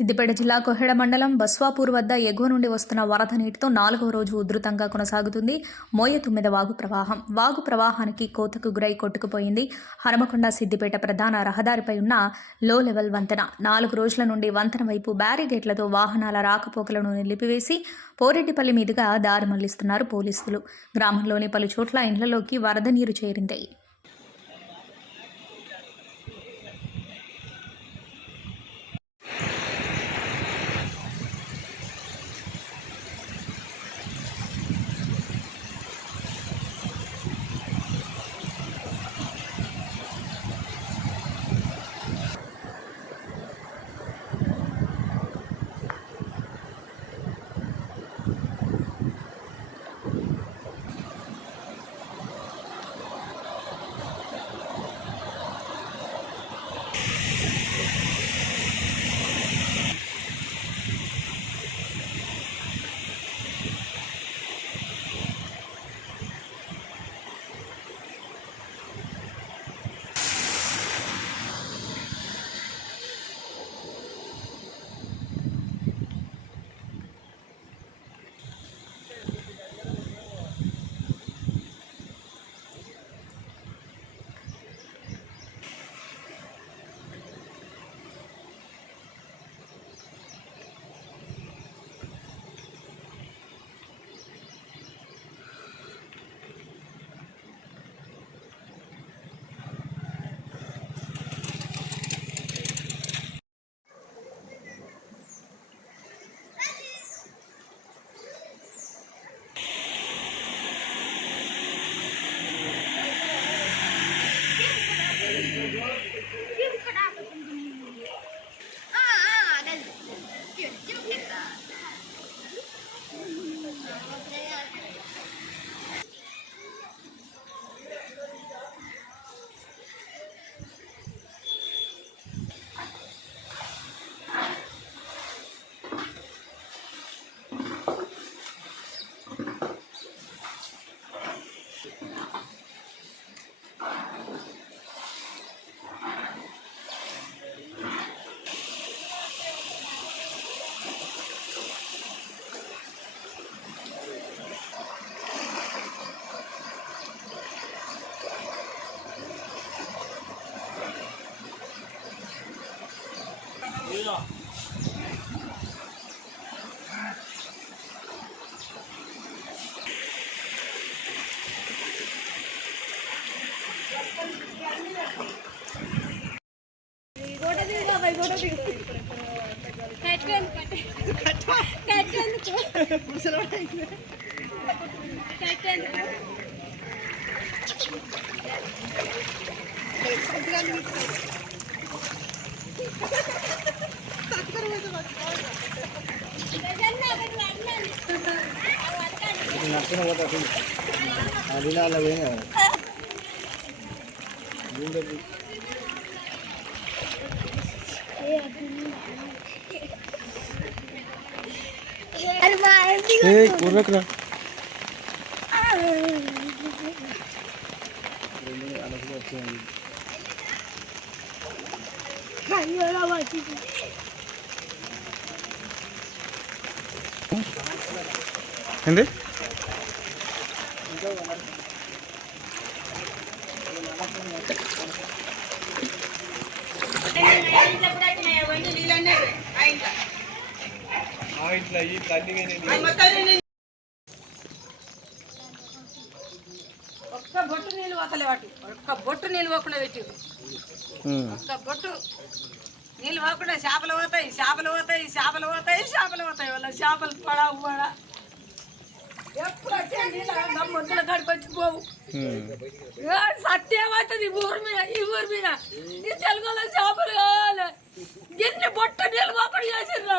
సిద్దిపేట జిల్లా కొహెడ మండలం బస్వాపూర్ వద్ద ఎగువ నుండి వస్తున్న వరద నీటితో నాలుగవ రోజు ఉధృతంగా కొనసాగుతుంది. మోయ తుమ్మెద వాగు ప్రవాహం. వాగు ప్రవాహానికి కోతకు గురై కొట్టుకుపోయింది. హరమకొండ సిద్దిపేట ప్రధాన రహదారిపై ఉన్న లో లెవెల్ వంతెన. నాలుగు రోజుల నుండి వంతెన వైపు బ్యారిగేట్లతో వాహనాల రాకపోకలను నిలిపివేసి పోరెడ్డిపల్లి మీదుగా దారి మళ్ళిస్తున్నారు పోలీసులు. గ్రామంలోని పలు చోట్ల ఇండ్లలోకి వరద నీరు చేరింది. ぞ కట్టేందుకు నచ్చిన పోతుంది అది అలా పోయినా ఏ కూరకురా ఏంటి ఇట్లా తల్లి ఒక్క బొట్టు నీళ్ళు పోతలే వాటి. ఒక్క బొట్టు నీళ్ళు పోకుండా పెట్టిరు ఒక్క బొట్టు. నీళ్ళు పోకుండా చేపలు పోతాయి చేపలు పోతాయి చేపలు పోతాయి చేపలు పోతాయి వాళ్ళ చేపలు పడా పడా. ఎప్పుడు వచ్చే నీళ్ళు? గమ్మొద్దుల కాడికి వచ్చి పోవు. సత్యమవుతుంది ఊరి మీద ఈ ఊరి మీద? ఈ తెలుగులో చేపలు కావాలి. ఎన్ని బొట్టు నీళ్ళు పోకుండా చేసిండ్రు